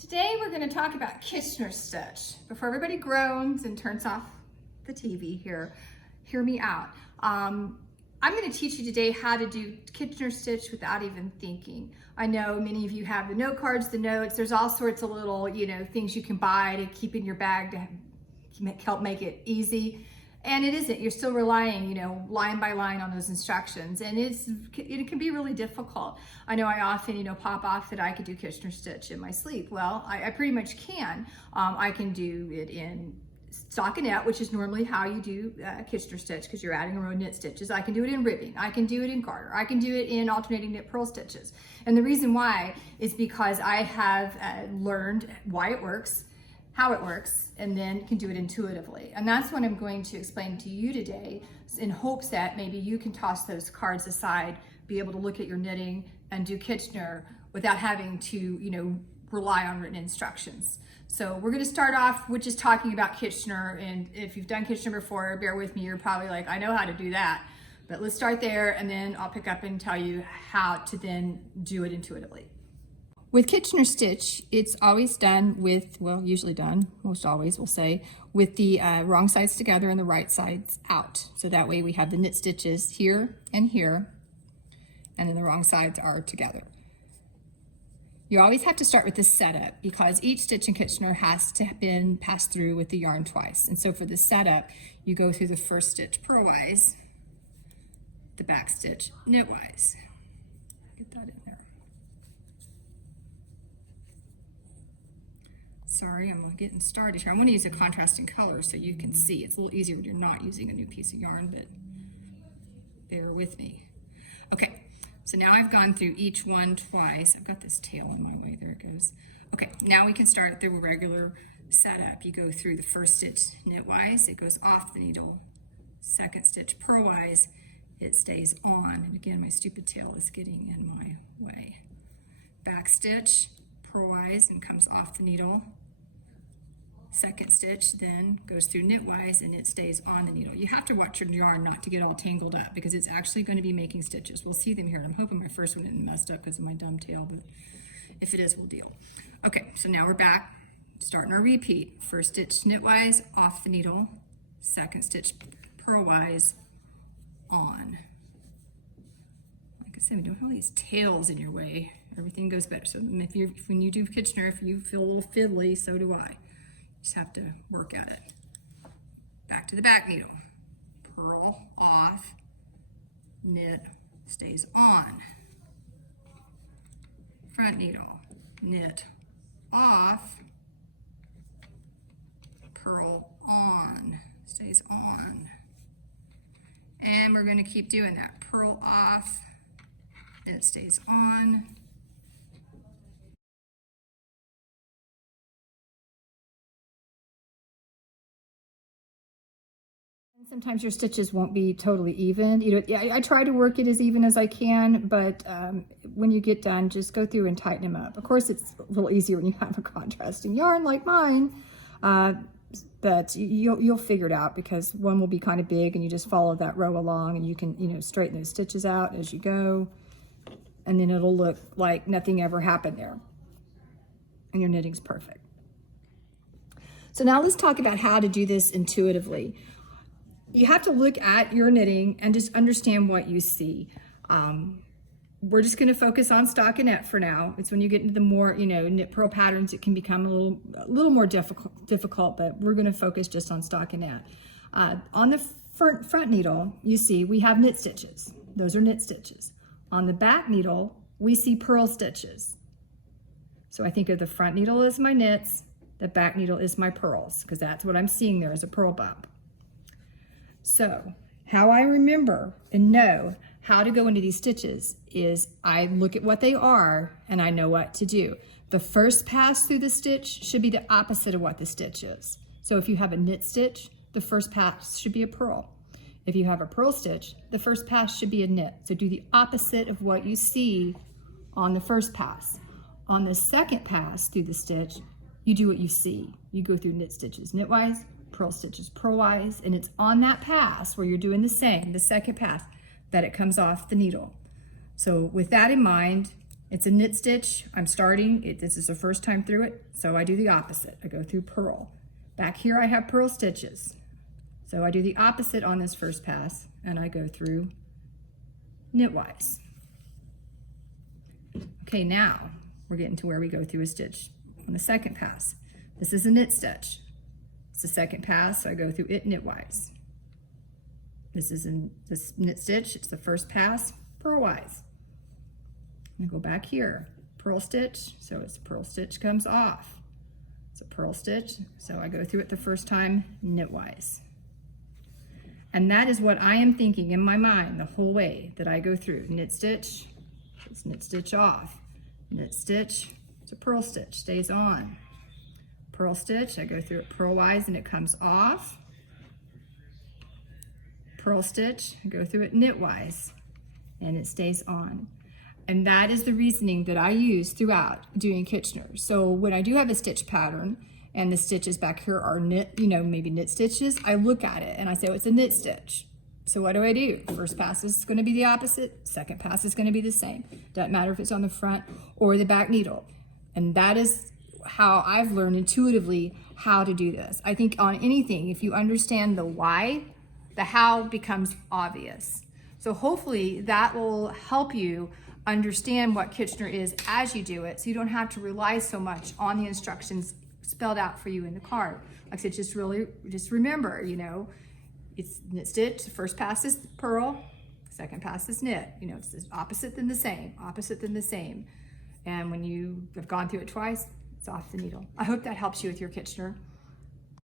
Today we're going to talk about Kitchener stitch. Before everybody groans and turns off the TV here, hear me out. I'm going to teach you today how to do Kitchener stitch without even thinking. I know many of you have the note cards, the notes. There's all sorts of little, things you can buy to keep in your bag to help make it easy. And it isn't. You're still relying, line by line on those instructions, and it can be really difficult. I know I often, pop off that I could do Kitchener stitch in my sleep. Well, I pretty much can. I can do it in stockinette, which is normally how you do Kitchener stitch because you're adding a row of knit stitches. I can do it in ribbing. I can do it in garter. I can do it in alternating knit purl stitches. And the reason why is because I have learned why it works, how it works, and then can do it intuitively. And that's what I'm going to explain to you today, in hopes that maybe you can toss those cards aside, be able to look at your knitting and do Kitchener without having to, rely on written instructions. So we're going to start off with just talking about Kitchener. And if you've done Kitchener before, bear with me, you're probably like, I know how to do that. But let's start there, and then I'll pick up and tell you how to then do it intuitively. With Kitchener stitch, it's always done with, usually done, most always we'll say, with the wrong sides together and the right sides out. So that way we have the knit stitches here, and then the wrong sides are together. You always have to start with the setup because each stitch in Kitchener has to have been passed through with the yarn twice. And so for the setup, you go through the first stitch purlwise, the back stitch knitwise. Get that in there. Sorry, I'm getting started here. I want to use a contrasting color so you can see. It's a little easier when you're not using a new piece of yarn, but bear with me. Okay, so now I've gone through each one twice. I've got this tail in my way. There it goes. Okay, now we can start the regular setup. You go through the first stitch knitwise. It goes off the needle. Second stitch purlwise. It stays on. And again, my stupid tail is getting in my way. Back stitch purlwise and comes off the needle. Second stitch then goes through knitwise and it stays on the needle. You have to watch your yarn not to get all tangled up because it's actually going to be making stitches. We'll see them here. I'm hoping my first one isn't messed up because of my dumb tail, but if it is, we'll deal. Okay, so now we're back, starting our repeat. First stitch knitwise, off the needle. Second stitch purlwise, on. Like I said, we don't have all these tails in your way. Everything goes better. So when you do Kitchener, if you feel a little fiddly, so do I. Just have to work at it. Back to the back needle. Purl off, knit, stays on. Front needle, knit off, purl on, stays on. And we're going to keep doing that. Purl off, knit stays on. Sometimes your stitches won't be totally even. I try to work it as even as I can, but when you get done, just go through and tighten them up. Of course, it's a little easier when you have a contrasting yarn like mine, but you'll figure it out because one will be kind of big and you just follow that row along and you can, straighten those stitches out as you go, and then it'll look like nothing ever happened there and your knitting's perfect. So now let's talk about how to do this intuitively. You have to look at your knitting and just understand what you see. We're just going to focus on stockinette for now. It's when you get into the more, knit purl patterns, it can become a little more difficult, but we're going to focus just on stockinette. On the front needle, you see we have knit stitches. Those are knit stitches. On the back needle, we see purl stitches. So I think of the front needle as my knits, the back needle is my purls, because that's what I'm seeing there as a purl bump. So how I remember and know how to go into these stitches is I look at what they are and I know what to do. The first pass through the stitch should be the opposite of what the stitch is. So if you have a knit stitch, the first pass should be a purl. If you have a purl stitch, the first pass should be a knit. So do the opposite of what you see on the first pass. On the second pass through the stitch, you do what you see. You go through knit stitches knitwise, purl stitches purlwise, and it's on that pass where you're doing the second pass, that it comes off the needle. So with that in mind, It's a knit stitch. I'm starting. This is the first time through it, so I do the opposite. I go through purl. Back here I have purl stitches. So I do the opposite on this first pass, and I go through knitwise. Okay, now we're getting to where we go through a stitch on the second pass. This is a knit stitch. It's the second pass, so I go through it knitwise. This is this knit stitch. It's the first pass, purlwise. And go back here, purl stitch, so it's purl stitch comes off. It's a purl stitch, so I go through it the first time knitwise. And that is what I am thinking in my mind the whole way that I go through. Knit stitch, it's knit stitch off. Knit stitch, it's a purl stitch, stays on. Purl stitch, I go through it purlwise and it comes off. Purl stitch, I go through it knitwise and it stays on. And that is the reasoning that I use throughout doing Kitchener. So when I do have a stitch pattern and the stitches back here are knit, maybe knit stitches, I look at it and I say, oh, it's a knit stitch. So what do? First pass is going to be the opposite. Second pass is going to be the same. Doesn't matter if it's on the front or the back needle. And that is how I've learned intuitively how to do this. I think on anything, if you understand the why, the how becomes obvious. So hopefully that will help you understand what Kitchener is as you do it, so you don't have to rely so much on the instructions spelled out for you in the card. Like I said, just remember, it's knit stitch, the first pass is purl, second pass is knit. It's the opposite then the same, opposite then the same. And when you have gone through it twice, it's off the needle. I hope that helps you with your Kitchener.